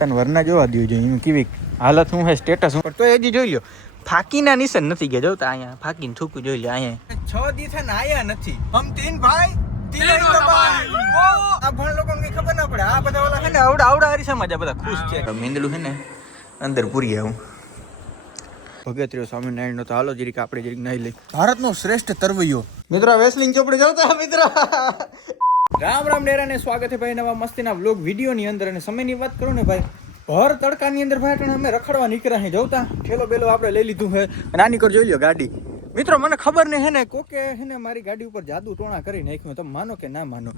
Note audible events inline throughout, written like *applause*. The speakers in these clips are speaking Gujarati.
તને વરના જોવા દઉં જોઈએ એમ કેવી હાલત શું હે સ્ટેટસ હું તો હજી જોઈ લો ફાકીના નિશાન નથી ગયા જોતા અહીંયા ફાકીને થૂકું જોઈ લો અહીંયા. છ દિવસે ને આયા નથી. હમ તીન ભાઈ ખબર ના આ બધા ઓલા ને આવડા આવડા અરીસામાં જ આ બધા ખુશ છે. મીંદડું છે ને અંદર પૂરી આવું. ભગત્રીઓ સ્વામિનારાયણ નો તો હાલો જરીક આપણે જરીક નહીં લઈ ભારતનો શ્રેષ્ઠ તરવૈયો. મિત્રો વેસલિંગ ચોપડે જતા મિત્રો. રામ રામ ડેરા ને સ્વાગત છે ભાઈ નવા મસ્તીના વ્લોગ વીડિયો ની અંદર અને સમયની વાત કરો ને ભાઈ, ભર તડકાની અંદર ભાઈ અટાણે અમે રખડવા નીકળ્યા હે, જોતા? ઠેલો બેલો આપણે લઈ લીધું છે નાની કર જોઈ લો ગાડી. મિત્રો, મને ખબર ને હે ને, કોકે હે ને મારી ગાડી ઉપર જાદુ ટોણા કરી નાખ્યું, તમે માનો કે ના માનો?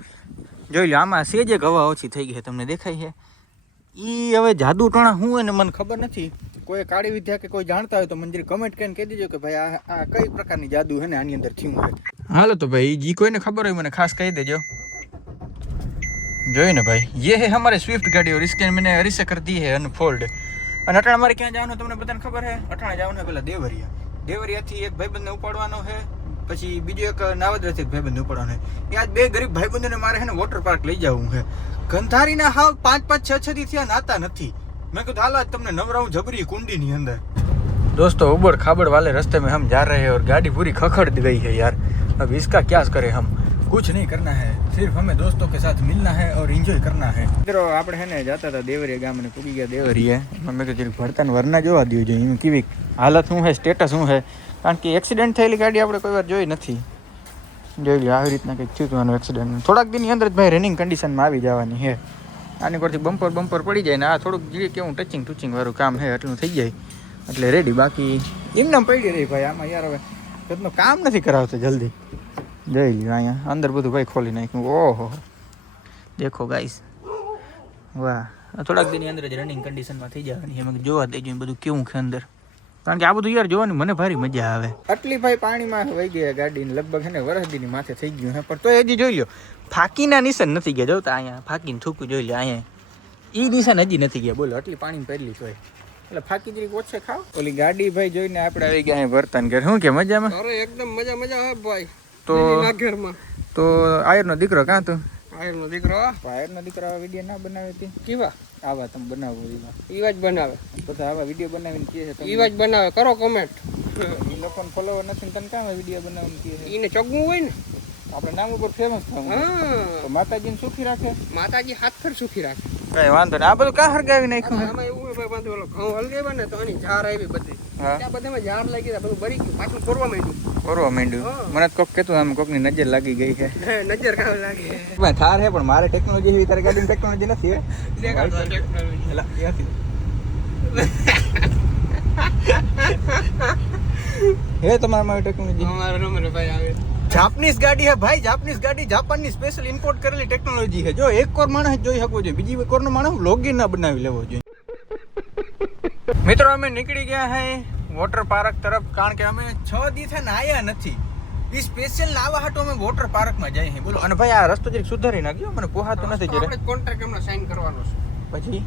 જોઈ લો આમાં સેજે હવા ઓછી થઈ ગઈ છે તમને દેખાય છે એ હવે જાદુ ટોણા શું હોય ને મને ખબર નથી. કોઈ કાળી વિદ્યા કે કોઈ જાણતા હોય તો મંજરી કમેન્ટ કરીને કહી દેજો કે ભાઈ આ આ કઈ પ્રકારની જાદુ હે ને આની અંદર થયું છે હાલો તો ભાઈ જી કોઈને ખબર હોય મને ખાસ કહી દેજો. જોયું ને ભાઈ ये है हमारे स्विफ्ट गाड़ी और इसके मैंने हरीसे कर दी है अनफोल्ड અને અટાણા મારે ક્યાં જવાનું તમને બધાને ખબર છે અટાણા જવાનું પેલા દેવરિયા દેવરિયાથી એક ભાઈબંધને ઉપાડવાનો છે પછી બીજો એક નાવદરાથી એક ભાઈબંધને ઉપાડવાનો છે એ આજ બે ગરીબ ભાઈબંધોને મારે છે ને વોટર પાર્ક લઈ જવું છે ગંધારીના હાવ પાંચ પાંચ છ છ દી થયા નાતા નથી મેં કીધું હાલો આજ તમને નવરાવું જબરી કુંડીની અંદર दोस्तों उबड़ खाबड़ वाले रास्ते में हम जा रहे हैं और गाड़ी पूरी खखड़ गई है यार अब इसका क्या करें हम कुछ नहीं करना है सिर्फ हमें दोस्तों के साथ मिलना है और एंजॉय करना है મિત્રો આપણે હે ને જતા હતા દેવરિયા ગામ અને પૂગી ગયા દેવરિયા એમાં મેં કીધું ભરતા ને વરના જોવા દઉં જોઈએ એમ કેવી હાલત શું છે સ્ટેટસ શું છે કારણ કે એક્સિડન્ટ થયેલી ગાડી આપણે કોઈ વાર જોઈ નથી જોઈ લો આવી રીતના કંઈક થયું હતું આનું એક્સિડન્ટ થોડાક દિનની અંદર જ ભાઈ રનિંગ કન્ડિશનમાં આવી જવાની છે આની પરથી બમ્પર બમ્પર પડી જાય ને આ થોડુંક જે કેવું ટચિંગ ટુચિંગ વાળું કામ છે એટલું થઈ જાય એટલે રેડી બાકી એમને પડી રહી ભાઈ આમાં યાર હવે ઘરનું કામ નથી કરાવતું જલ્દી જોઈ લ્યો અહીંયા. અંદર બધું ભાઈ ખોલી નાખ્યું. ઓહો. દેખો ગાઈસ વાહ. થોડાક દિનની અંદર જ રનિંગ કન્ડિશનમાં થઈ જવાની. એમાં જોવા દેજો એ બધું કેવું છે અંદર. કારણ કે આ બધું યાર જોવાની મને ભારી મજા આવે. આટલી ભાઈ પાણીમાં વહી ગયા ગાડીને. લગભગ એને ને વરસદીની માથે થઈ ગયું હે. પણ તો હજી જોઈ લો ફાકીના નિશાન નથી ગયા. જોતા અહીંયા ફાકીને થૂકું જોઈ લો અહીંયા. ઈ નિશાન હજી નથી ગયા. બોલો આટલી પાણી પહેરલી હોય એટલે ફાકી જરીક ઓછે ખાવ. ઓલી ગાડી ભાઈ જોઈને આપણે આવી ગયા અહીં વર્તન કરે શું કે મજામાં? અરે એકદમ મજા મજા હે ભાઈ. તો ના તો આયરનો દીકરો કાં તું? આયરનો દીકરો. આયરનો દીકરો આવા વીડિયો ના બનાવે તે? કેવા? આવા તમે બનાવો એવા. ઈવા જ બનાવે. બધા આવા વીડિયો બનાવીને કહે છે તમે ઈવા જ બનાવે. કરો કોમેન્ટ એ લોકોને ફોલોવર નથી ને તને કામ વીડિયો બનાવીને કહે છે? ઈને ચગવું હોય ને? આપણે નામ ઉપર ફેમસ થવું તો માતાજીને સુખી રાખે? માતાજી હાથ પર સુખી રાખે. કઈ વાંધો નહીં. આ બધું કાં હરગાવી નાખ્યું આમાં એવું હોય ભાઈ પાછું ઓલો ઘઉં હલગાવ્યા બને તો આની ઝાર આવી બધી. ત્યાં બધામાં ઝાર લાગી ગયા બધું બરી ગયું. પાછું ફોરવા માંડ્યું. કરવા માંડ્યું. હા. મને તો કોક કહેતું આમ કોકની નજર લાગી ગઈ છે. હે, *laughs* નજર કામ લાગે ભાઈ થાર હે પણ મારે ટેકનોલોજી એવી તારી ગાડીની ટેકનોલોજી નથી હે? દેખાડો technology. એલા, ત્યાંથી. હે તમારા મારી ટેકનોલોજી અમારો નંબર ભાઈ આવે. જાપાનીઝ ગાડી હે ભાઈ જાપાનીઝ ગાડી જાપાનની સ્પેશિયલ ઇમ્પોર્ટ કરેલી ટેકનોલોજી છે. જો એક કોર માણસ જ જોઈ શકવો જોઈએ. બીજી કોરનો માણસ લોગિન ના બનાવી લેવો જોઈએ. મિત્રો અમે નીકળી ગયા હે વોટર પાર્ક તરફ કારણ કે અમે છ દિવસે નાયા નથી. એ સ્પેશિયલ નાવા હાટો અમે વોટર પાર્કમાં જઈએ છીએ. બોલો અને ભાઈ આ રસ્તો જરીક સુધારી નાખ્યો? મને પોહાતો નથી જરે આપણે કોન્ટ્રાક્ટ એમનો સાઈન કરવાનો છે. પછી?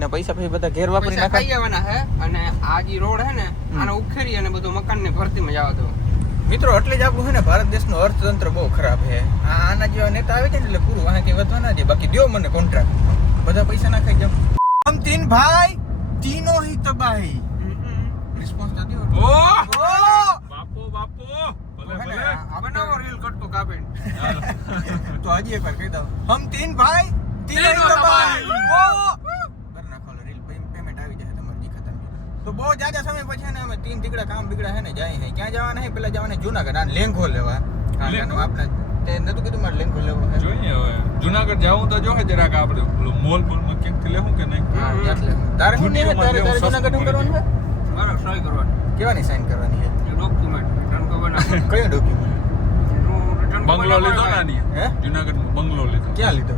ને પૈસા પછી બધા ઘેર વાપરી નાખા ખાઈ નાખા જવાના હે અને આ જે રોડ હે ને આને ઉખેરી અને બધું મકાનને ભરતીમાં જવા દો મિત્રો એટલે જ આપણું છે ને ભારત દેશનું અર્થતંત્ર બહુ ખરાબ છે આ આના જેવા નેતા આવે છે ને એટલે પૂરું આ કઈ વધવા ના દે. બાકી દો મને કોન્ટ્રાક્ટ બધા પૈસા ના ખાઈ જાવ હમ તીન ભાઈ તીનો હી તબાહી. રિસ્પોન્સ તો દ્યો ઓ બાપો બાપો ભલે હે ને, ભલે આ બનાવો રીલ કટકો કાપીને તો હજી એકવાર કહી દઉં હમ તીન ભાઈ તીનો હી તબાહી ઓ કર નાખો લો રીલ પેમેન્ટ આવી જશે તમારી જી ખતમ તો બહુ જાજા સમય પછી છે ને અમે તીન તીકડા કામ બીગડા છે ને જાય છે ક્યાં જવાના છે પેલા જવાના જુનાગઢ આ લેંઘો લેવા લેંઘો? આપણે તે નતું કીધું મારે લેંઘો લેવો છે જોઈએ હવે. જુનાગઢ જાવું તો જોહે જરાક આપણે પેલું મોલ મોલમાં ક્યાંક લેવું કે નહીં? હા, ત્યાં જ લેવું. તારે શું નહીં તારે તારે જુનાગઢ શું કરવાનું છે? બરાબર સહી કરવાની. કેવાની સાઈન કરવાની છે? ડોક્યુમેન્ટ રણકો બનાવો કયો ડોક્યુમેન્ટ બંગલો લીધો ને આની? હે? જુનાગઢ બંગલો લીધો. ક્યાં લીધો?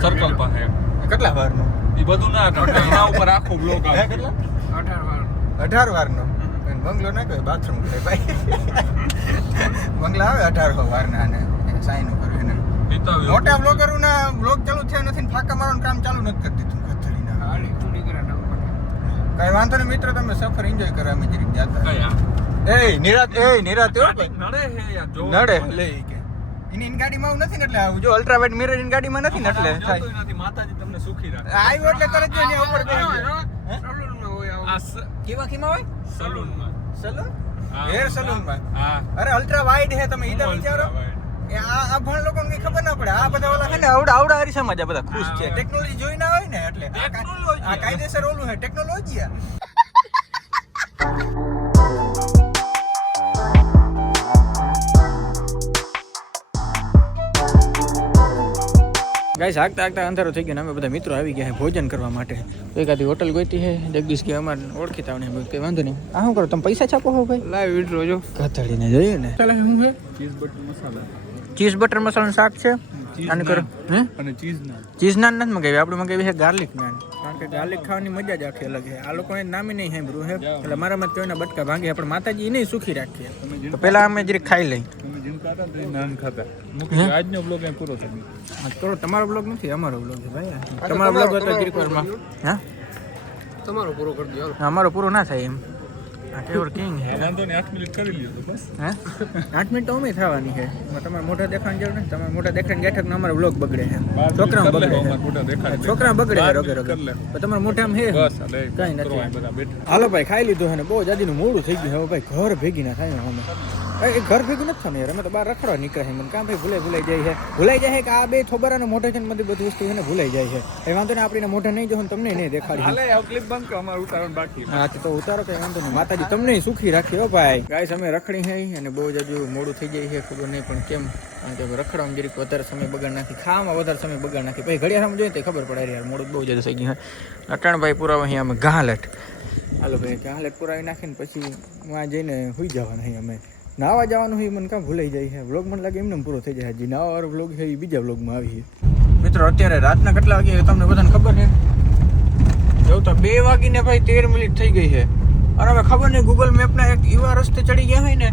સર્કલ પાસે કેટલા વારનો? એ બધું ના *laughs* એના ઉપર આખો બ્લોક આવે કેટલા? અઢાર વાર. અઢાર વારનો? અને બંગલો ના કહે બાથરૂમ કરે ભાઈ. *laughs* બંગલા આવે અઢાર વારના ને સાઈન ઉપર એને. મોટા બ્લોગરો ના બ્લોગ ચાલુ થયા નથી ફાકા મારવાનું કામ ચાલુ નથી કરી દીધું કથળીના હાલી ચૂડી કરે નંબર કઈ વાંધો નહીં મિત્રો તમે સફર એન્જોય કરો અમે જરીક જાતા એ નિરાત એ નિરાત હો નડે હે યાર જો નડે લે ઈ કે. એની એની ગાડીમાં આવું નથી ને એટલે આવું જો અલ્ટ્રા વાઇડ મિરર ઇન ગાડીમાં નથી ને એટલે થાય. માતાજી તમને સુખ રાખે. આવ્યો એટલે તરત જ એની ઉપર કરી ગયો. હે? સલૂનમાં હોય આવું. આ કેવા કેમાં હોય? સલૂન? હા. હેર સલૂનમાં? હા. અરે અલ્ટ્રા વાઇડ હે તમે ઈદા વિચારો. આ આ ભણ લોકોને કઈ ખબર ના પડે. આ બધા ઓલા છે ને આવડા આવડા હારી જ આ બધા ખુશ છે. ટેકનોલોજી જોઈ ના હોય ને એટલે. આ કાયદેસર ઓલું હે ટેકનોલોજી ગાઈસ આગતા આગતા અંધારો થઈ ગયો ને અમે બધા મિત્રો આવી ગયા છે ભોજન કરવા માટે. એકાદી હોટલ ગોતી છે જગદીશ કે અમારે ઓળખીતા ને કઈ વાંધો નહીં. આ શું કરો તમે પૈસા છાપો હો ભાઈ? લાઈવ વિડ્રો જો. કાતડીને જોઈએ ને. ચાલે હું છે? Cheese butter masala cheese butter મસાલાનું શાક છે? અને કરો. અને ચીઝ ના ચીઝ નાન નથી મંગાવી. આપણે મંગાવી છે ગાર્લિક નાન. કારણ કે ગાર્લિક ખાવાની મજા જ આખી અલગ છે. આ લોકોને નામે નહીં સાંભળ્યું છે એટલે મારા મત કોઈના બટકા ભાંગે. પણ માતાજી નહીં સુખી રાખીએ. તો પહેલા અમે જરીક ખાઈ લઈ. નાન ખાતા. આજનો બ્લોગ અહીં પૂરો થઈ ગયો. તમારો બ્લોગ નથી અમારો બ્લોગ છે ભાઈ. તમારો બ્લોગ હતો જરીક હા? તમારો પૂરો કરી દો અમારો પૂરો ના થાય એમ. કેવર કિંગ વાંધો મિનિટ કરી લ્યો બસ. હે? આઠ મિનિટ તો અમે થવાની છે. તમારે મોટા દેખાણ જરૂર નથી. તમારે મોઢા દેખાણ બેઠક અમારો બ્લોગ બગડે છે. છોકરા બગડે અમારા. છોકરા બગડે બાર રોગે રોગે. પણ તમારા મોઢામાં હે? બસ કઈ નથી. હાલો ભાઈ ખાઈ લીધું છે ને બહુ જાદીનું મોડું થઈ ગયું હવે ભાઈ ઘર ભેગી ના થાય ને અમે. એ ઘર ભેગું નથી થવાનું યાર. અમે તો બહાર રખડવા નીકળે છે મને કામ ભાઈ ભૂલાઈ ભૂલાઈ જાય છે. ભૂલાઈ જાય છે કે આ બે થોબરાના મોઢે છે બધી બધી વસ્તુ છે ને ભૂલાઈ જાય છે. એ વાંધો ને આપણે મોઢે નહીં જો તમને નહીં દેખાડી હાલે ક્લિપ બંધ કરો અમારું ઉતારવાનું બાકી હા તો ઉતારો કે વાંધો નહીં. માતાજી તમને સુખી રાખી હો ભાઈ. ગાઈસ અમે રખડી છે અને બહુ જ હજુ મોડું થઈ જાય છે ખબર નહીં પણ કેમ. કારણ કે રખડવામાં જરીક વધારે સમય બગાડ નાખી. ખાવામાં વધારે સમય બગાડ નાખી. પછી ઘડિયાળમાં જોઈએ તો ખબર પડે યાર મોડું બહુ જાજુ થઈ ગયું અટાણભાઈ પુરાવા અહીંયા અમે ઘાલેટ હાલો ભાઈ ઘાલેટ પુરાવી નાખીને પછી વાં જઈને સુઈ જવાના અહીં અમે. નાવા જવાનું હોય મને કાં ભૂલાઈ જાય છે. વ્લોગ મને લાગે એમને પૂરો થઈ જાય. હજી નાવા વાળો વ્લોગ છે એ બીજા વ્લોગમાં આવી મિત્રો, અત્યારે રાતના કેટલા વાગે તમને બધાને ખબર છે? જોઉં તો બે વાગીને ભાઈ તેર મિનિટ થઈ ગઈ છે. અને હવે ખબર નહીં ગૂગલ મેપના એક એવા રસ્તે ચડી ગયા હોય ને,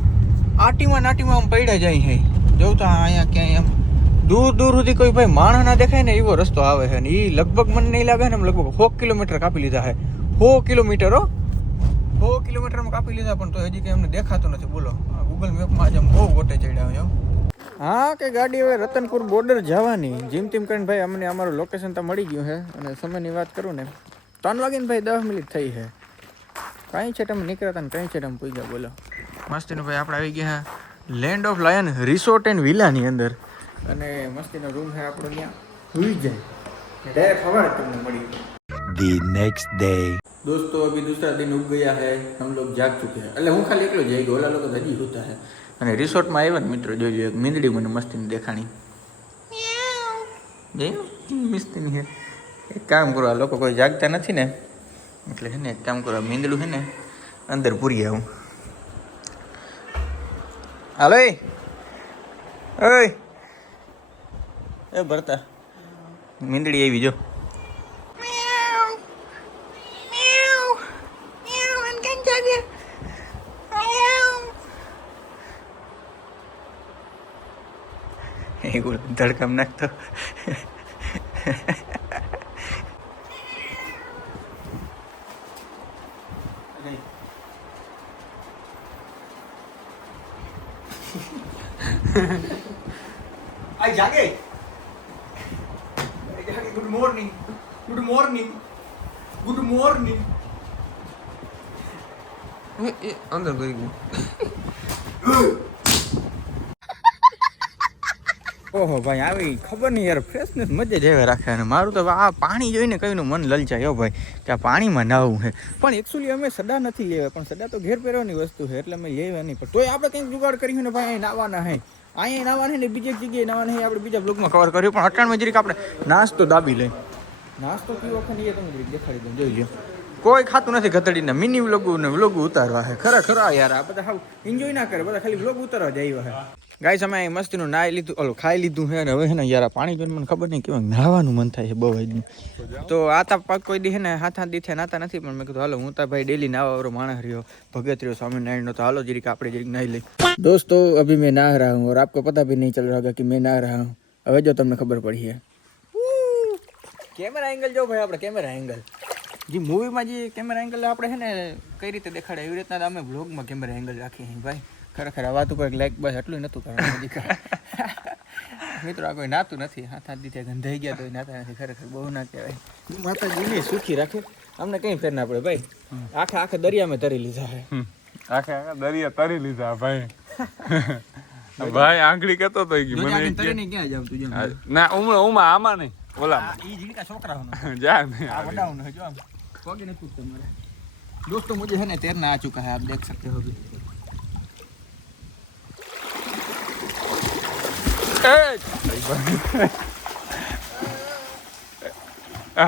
આટીમાં નાટીમાં આમ પડ્યા જાય છે. જોઉં તો અહીંયા ક્યાંય એમ દૂર દૂર સુધી કોઈ ભાઈ માણસ ના દેખાય ને, એવો રસ્તો આવે છે. ને એ લગભગ મને નહીં લાગે ને લગભગ સો કિલોમીટર કાપી લીધા છે. સો કિલોમીટર, હો. સો કિલોમીટરમાં કાપી લીધા, પણ તો હજી કંઈ અમને દેખાતું નથી. બોલો. ગૂગલ મેપમાં આજે આમ બહુ ગોટે ચડ્યા હોય હા. કે ગાડી હવે રતનપુર બોર્ડર જવાની. જેમ તેમ કરીને ભાઈ અમને અમારું લોકેશન તો મળી ગયું છે અને સમયની વાત કરું ને ત્રણ વાગીને ભાઈ દસ મિનિટ થઈ છે. કાંઈ છે તમે નીકળ્યા હતા ને કંઈ છે તમે પૂછ્યા બોલો. મસ્તીનું ભાઈ આપણે આવી ગયા land of lion resort and વિલાની અંદર. અને મસ્તીનો રૂમ છે આપણો ત્યાં. સુઈ જાય. ડાયરેક્ટ સવારે તમને મળી જાય નેક્સ્ટ day. दोस्तों अभी दूसरा दिन उग गया है हम लोग जाग चुके हैं એટલે હું ખાલી એકલો જઈ ગયો ઓલા લોકો તો હજી હોતા है અને રિસોર્ટમાં આવ્યા ને મિત્રો જોઈ લો એક મીંદડી મને મસ્તીની દેખાણી જે મસ્તીની છે એક કામ કરો આ લોકો કોઈ જાગતા નથી ને એટલે છે ને એક કામ કરો આ મીંદડું છે ને અંદર પૂરી આવું હાલો એ ઓય એ ભરતા મીંદડી આવી જો એવું ધડકામ નાખતો. આઈ જાગે. Good morning. Good morning. Good morning. એ એ અંદર ગઈ ગયું. ઓહો ભાઈ, આવી ખબર નહીં યાર ફ્રેશનેસ મજા જ એવા રાખે અને મારું તો આ પાણી જોઈને કઈનું મન લલચાય, હો ભાઈ, કે આ પાણીમાં નાવું છે. પણ એકચ્યુઅલી અમે સદા નથી લેવા પણ સદા તો ઘેર પહેરવાની વસ્તુ છે, એટલે અમે લેવા નહીં. પણ તોય આપણે કંઈક જુગાડ કર્યું ને ભાઈ નાવાના હે અહીંયા નાવાના ને બીજી જગ્યાએ નાવાના હે આપણે બીજા બ્લોગમાં કવર કર્યું, પણ અટાણમાં જરીક આપણે નાસ્તો દાબી લઈ નાસ્તો પીવો ખાને એ તમે દેખાડી દઉં, જોઈ લો કોઈ ખાતું નથી ગતડીને મિની વ્લોગ ને વ્લોગ ઉતારવા છે. ખરા યાર, આ બધા હાવ એન્જોય ના કરે, બધા ખાલી વ્લોગ ઉતારવા જ આવ્યા છે. ગાઈસ અમે અહીં મસ્તીનું નાહી લીધું ઓલું ખાઈ લીધું છે અને હવે છે ને યાર પાણી જોઈને મને ખબર નહીં કેવું નાહવાનું મન થાય છે બહુ આજનું તો આતા પાક કોઈ દી છે ને હાથ હાથ દીથે નાતા નથી પણ મેં કીધું હાલો હું તો ભાઈ ડેલી નાવા વાળો માણસ રહ્યો ભગત રહ્યો સ્વામિનારાયણનો તો હાલો જરીક આપણે જરીક નાહી લઈ દોસ્તો અભી મેં નાહ રહા હું ઓર આપકો પતા ભી નહીં ચલ રહા કે મેં નાહ રહા હું હવે જો તમને ખબર પડી છે કેમેરા એંગલ જો ભાઈ આપણે કેમેરા એંગલ જે મૂવીમાં જે કેમેરા એંગલ આપણે છે ને કઈ રીતે દેખાડે એવી રીતના અમે બ્લોગમાં કેમેરા એંગલ રાખીએ ભાઈ ખરેખર આ વાત ઉપર લાઈક બસ એટલું નહોતું કરવાનું હજી *laughs* કાંઈ. મિત્રો આ કોઈ નાતું નથી હાથ હાથ દીધે ગંધાઈ ગયા તો નાતા નથી ખરેખર બહુ ના કહેવાય માતાજીને સુખી રાખે અમને કઈ ફેર ના પડે ભાઈ આખા આખા દરિયામાં તરી લીધા છે આખે આખા દરિયા તરી લીધા ભાઈ *laughs* ભાઈ આંગળી કેતો તો ઈ મને ઈ કે- તરીને ક્યાં જાવ તું આ, ના ઉમા ઉમા આમાં નહીં ઓલા ઈ જીણકા છોકરાઓનો *laughs* જા નહીં આ વડાઓનો है जो हम पगे नहीं पूछते हमारे दोस्तों मुझे है ना तैरना आ चुका है आप देख सकते हो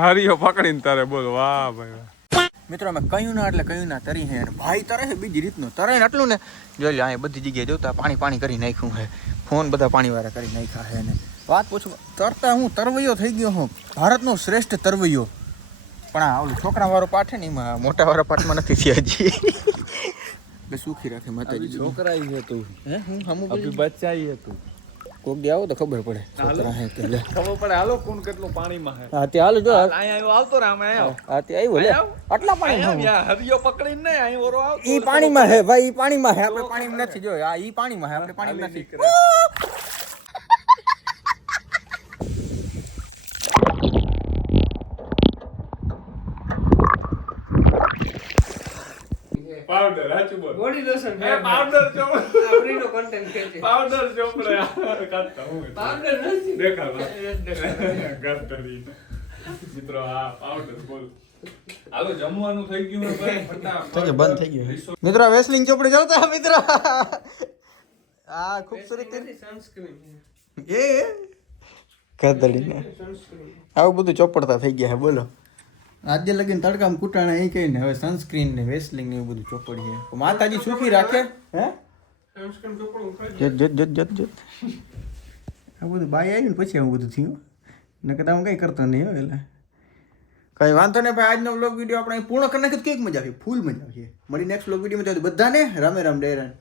હરિયો પકડીને તારે બોલ વાહ ભાઈ વાહ. મિત્રો અમે કયું ના એટલે કયું ના તરી હે ભાઈ તરે છે બીજી રીતનું તરે ને એટલું ને. જોઈ લે અહીંયા બધી જગ્યાએ જોતા પાણી પાણી કરી નાખ્યું હે. ફોન બધા પાણીવાળા કરી નાખ્યા હે ને વાત પૂછું તરતા હું તરવૈયો થઈ ગયો હું. ભારતનો શ્રેષ્ઠ તરવૈયો. પણ આ ઓલું છોકરા વાળો પાઠ ને એમાં મોટા વાળા પાઠમાં નથી થયા હજી. સુખી રાખે માતાજી છોકરા હતું હે હું હમું બચ્ચા હતું કોક દી આવો તો ખબર પડે. છોકરા હે કે લે. ખબર પડે હાલો કોણ કેટલું પાણીમાં હે? હા તે હાલો જો. અહીંયા આવ્યો આવતો રામ આવ્યો હા તે આવ્યો લે. આટલા પાણી હરિયો પકડીને નહીં અહીં ઓરો આવતો ઈ પાણીમાં હે ભાઈ ઈ પાણીમાં હે આપણે પાણીમાં નથી જો આ ઈ પાણીમાં હે આપણે પાણીમાં નથી. સાચું બોલ. બોડી લોશન હે પાવડર જો આ ફ્રીનો કે છે. પાવડર ચોપડે. કાઢતા હું પાવડર નથી. દેખાડો ગરતરી મિત્રો આ પાવડર બોલ. હાલો જમવાનું થઈ ગયું હે ભાઈ? *laughs* બંધ થઈ ગયું. મિત્રો વેસલિંગ ચોપડે જોતા મિત્રો? આ ખૂબસૂરત. એ? Sunscreen. આવું બધું ચોપડતા થઈ ગયા હે બોલો. આજે લગીન તડકામાં કૂટાણા એ કહીને હવે સનસ્ક્રીન ને વેસલિંગ ને એવું બધું ચોપડીએ. માતાજી સુખી રાખે? હે? જત જત જત જત જત. આ બધું બાય આવી ને પછી આવું બધું થયું. નકર આમ કઈ કરતા નહીં હો એટલે કઈ વાંધો નહીં, ભાઈ, આજનો બ્લોગ વીડિયો આપણે પૂર્ણ કરી નાખ્યો તો મજા આવી, ફૂલ મજા આવી મળી નેક્સ્ટ બ્લોગ વિડીયોમાં બધાને રામે રામ ડેરાન